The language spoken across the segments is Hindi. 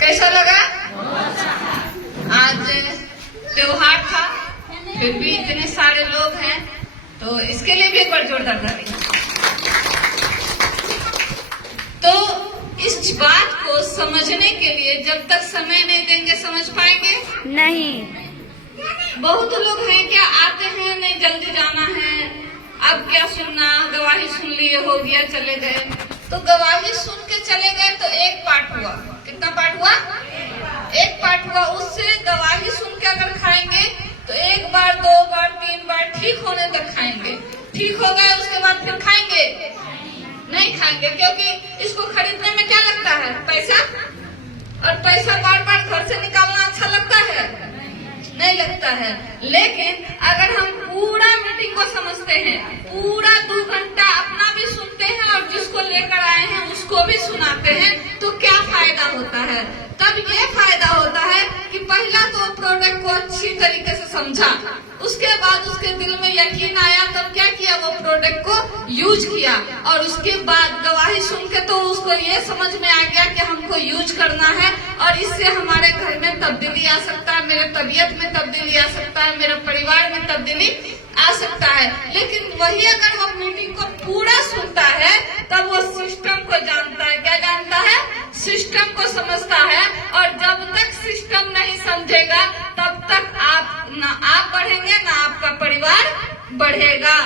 कैसा लगा? आज त्योहार था, फिर भी इतने सारे लोग हैं, तो इसके लिए भी एक बार जोरदार ताली। तो इस बात को समझने के लिए जब तक समय नहीं देंगे समझ पाएंगे नहीं। बहुत लोग हैं क्या आते हैं, नहीं जल्दी जाना है, अब क्या सुनना, गवाही सुन लिए हो गया चले गए। तो गवाही सुन के चले गए तो एक पार्ट हुआ। कितना पार्ट हुआ? एक पार्ट हुआ। उससे गवाही सुन के अगर खाएंगे तो एक बार, दो बार, तीन बार ठीक होने तक खाएंगे। ठीक हो गए उसके बाद फिर खाएंगे? नहीं खाएंगे, क्योंकि इसको खरीदने में क्या लगता है? पैसा। और पैसा बार बार घर से निकालना अच्छा लगता है? नहीं लगता है। लेकिन अगर हम पूरा मीटिंग को समझते हैं, पूरा 2 घंटा अपना भी सुनते हैं और जिसको लेकर आए हैं उसको भी सुनाते हैं, तो क्या फायदा होता है? तब ये फायदा होता है कि पहला तो प्रोडक्ट को अच्छी तरीके से समझा, उसके बाद उसके दिल में यकीन आया, तब क्या किया? वो प्रोडक्ट को यूज किया, और उसके बाद गवाही सुन के तो उसको ये समझ में आ गया कि हमको यूज करना है और इससे हमारे घर में तब्दीली आ सकता है, मेरे तबीयत में तब्दीली आ सकता है, मेरे परिवार में तब्दीली आ सकता है। लेकिन वही अगर वो मीटिंग को पूरा सुनता है तब वो सिस्टम को जानता है। क्या जानता है? सिस्टम को समझता है। और जब तक सिस्टम नहीं समझेगा तब तक आप बढ़ेंगे ना आपका परिवार बढ़ेगा।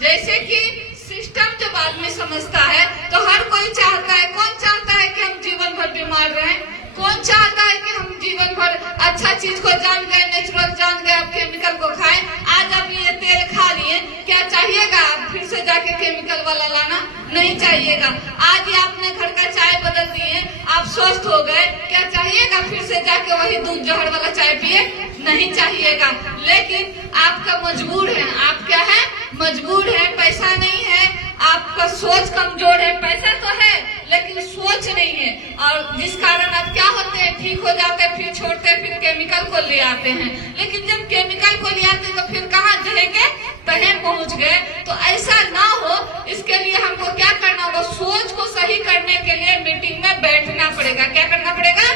जैसे कि सिस्टम जब आदमी समझता है तो हर कोई चाहता है, कौन चाहता है कि हम जीवन भर बीमार रहें? कौन चाहता है कि हम जीवन भर अच्छा चीज को जान गए, नेचुरल जान गए, अब केमिकल को खाएं? आज आप ये तेल खा लिए, क्या चाहिएगा आप फिर से जाके केमिकल वाला लाना? नहीं चाहिएगा। आज ही आपने घर का चाय बदल दिए, आप स्वस्थ हो गए, क्या चाहिएगा फिर से जाके वही दूध जहर वाला चाय पिए? नहीं चाहिएगा। लेकिन आपका मजबूर है, आप क्या है? मजबूर है। पैसा नहीं है, आपका सोच कमजोर है। पैसा तो है लेकिन सोच नहीं है, और जिस कारण आप क्या होते हैं, ठीक हो जाते हैं, फिर छोड़ते हैं, फिर केमिकल को ले आते हैं। लेकिन जब केमिकल को ले आते तो फिर कहाँ जहेंगे? तहे पहुंच गए। तो ऐसा ना हो, इसके लिए हमको क्या करना होगा? सोच को सही करने के लिए मीटिंग में बैठना पड़ेगा। क्या करना पड़ेगा?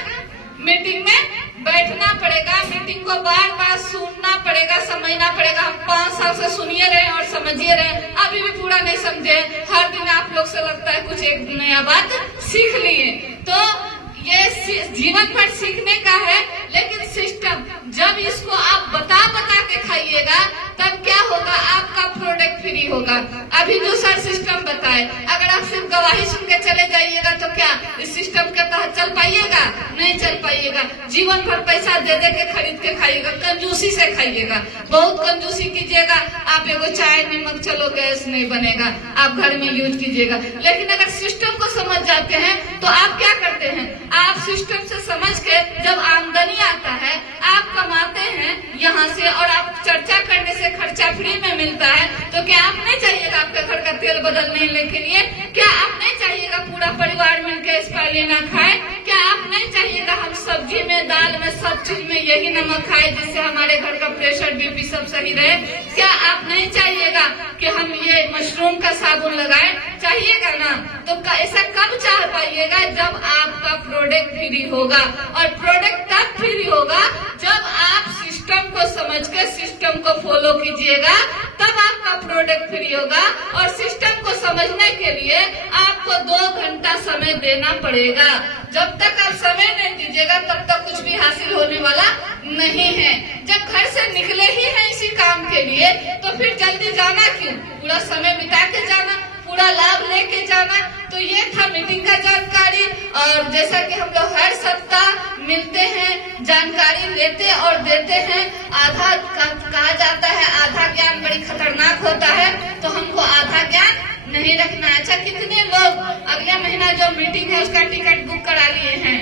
मीटिंग में बैठना पड़ेगा। मीटिंग को बार बार सुनना पड़ेगा, समझना पड़ेगा। हम 5 साल से सुनिए रहे और समझिए रहे, अभी भी पूरा नहीं समझे। हर दिन आप लोग से लगता है कुछ एक नया बात सीख लिए। तो ये जीवन भर सीखने का है। लेकिन सिस्टम जब इसको आप बता के खाइएगा तब क्या होगा? आपका प्रोडक्ट फ्री होगा। अभी जो सर सिस्टम बताए, अगर आप सिर्फ गवाही सुन के चले जाइएगा तो क्या इस सिस्टम के तहत चल पाइएगा? नहीं चल पाइएगा। जीवन भर पैसा दे के खरीद के खाइएगा, कंजूसी से खाइएगा, बहुत कंजूसी कीजिएगा। आप एगो चाय नमक, चलो गैस नहीं बनेगा, आप घर में यूज कीजिएगा। लेकिन अगर सिस्टम को समझ जाते हैं तो आप क्या करते हैं? आप सिस्टम से समझ के जब आमदनी आता है, आप कमाते हैं यहाँ से, और आप चर्चा करने से खर्चा फ्री में मिलता है, तो क्या आप नहीं चाहिएगा आपके घर का तेल बदलने के लिए? क्या आप नहीं चाहिएगा पूरा परिवार मिलकर स्पाइरुलिना खाए? क्या आप नहीं चाहिएगा हम सब्जी में, दाल में, सब चीज में यही नमक खाए जिससे हमारे घर का प्रेशर, बीपी सब सही रहे? क्या आप नहीं चाहिएगा कि हम ये मशरूम का साबुन लगाएं? चाहिएगा ना? तो ऐसा कब चाह पाइएगा? जब आपका प्रोडक्ट फ्री होगा। और प्रोडक्ट तब फ्री होगा जब आप सिस्टम को समझ के सिस्टम को फॉलो कीजिएगा, तब आपका प्रोडक्ट फ्री होगा। और सिस्टम को समझने के लिए आपको 2 घंटा समय देना पड़ेगा। जब तक आप समय नहीं दीजिएगा तब तक कुछ भी हासिल होने वाला नहीं है। जब घर से निकले ही हैं इसी काम के लिए तो फिर जल्दी जाना क्यों? पूरा समय बिता के जाना, पूरा लाभ लेके जाना। तो ये था मीटिंग का जानकारी। और जैसा कि हम लोग हर सप्ताह मिलते हैं, जानकारी लेते और देते हैं। आधा कहा जाता है आधा ज्ञान बड़ी खतरनाक होता है, तो हमको आधा ज्ञान नहीं रखना। अच्छा, कितने लोग अगले महीना जो मीटिंग है उसका टिकट बुक करा लिए हैं?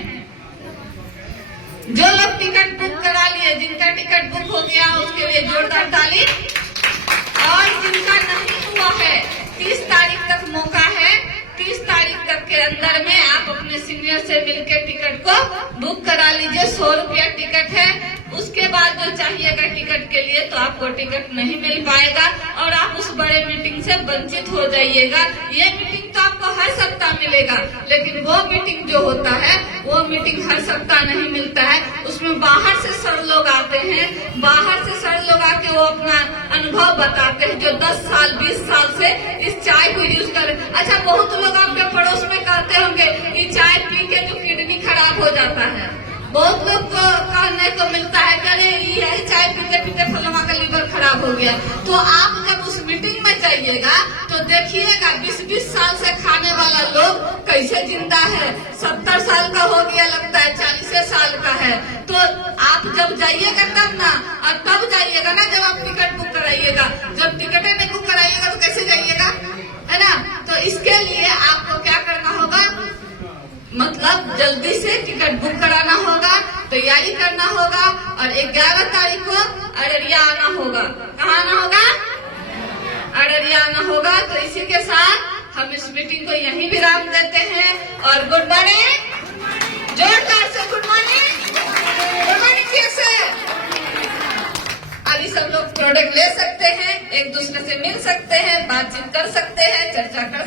जो लोग टिकट बुक करा लिए, जिनका टिकट बुक हो गया उसके लिए जोरदार ताली। और जिनका नहीं हुआ है, 30 तारीख तक मौका है। 30 तारीख तक के अंदर में आप अपने सीनियर से मिलकर टिकट को बुक करा लीजिए। 100 रुपया टिकट है। उसके बाद जो चाहिएगा टिकट के लिए तो आपको टिकट नहीं मिल पाएगा और आप उस बड़े मीटिंग से वंचित हो जाइएगा। ये मीटिंग तो आपको हर सप्ताह मिलेगा, लेकिन वो मीटिंग जो होता है वो मीटिंग हर सप्ताह नहीं मिलता है, उसमें बाहर से सर लोग आते हैं, बाहर से सर लोग आके वो अपना अनुभव बताते हैं जो 10 साल 20 साल से इस चाय को यूज कर। अच्छा, बहुत लोग आपके पड़ोस में कहते होंगे ये चाय पी के जो किडनी खराब हो जाता है, बहुत लोग को कहने को मिलता है कि अरे ये चाय पीते पीते फलवा का लीवर खराब हो गया। तो आप जब उस मीटिंग में जाइएगा तो देखिएगा 20-20 साल से खाने वाला लोग कैसे जिंदा है, 70 साल का हो गया लगता है, 40 साल का है। तो आप जब जाइएगा तब ना, और तब जाइएगा ना जब आप टिकट बुक कराइएगा। जब टिकट नहीं बुक कराइएगा तो कैसे जाइएगा, है ना। तो इसके लिए आपको क्या करना होगा, मतलब जल्दी से टिकट बुक कराना होगा, तैयारी करना होगा, और 11 तारीख को अररिया आना होगा। कहाँ आना होगा, अररिया आना होगा। तो इसी के साथ हम इस मीटिंग को यहीं विराम देते हैं, और गुड मॉर्निंग, जोरदार से गुड मॉर्निंग, गुड मॉर्निंग फिर से। अभी सब लोग प्रोडक्ट ले सकते हैं, एक दूसरे से मिल सकते हैं, बातचीत कर सकते हैं, चर्चा कर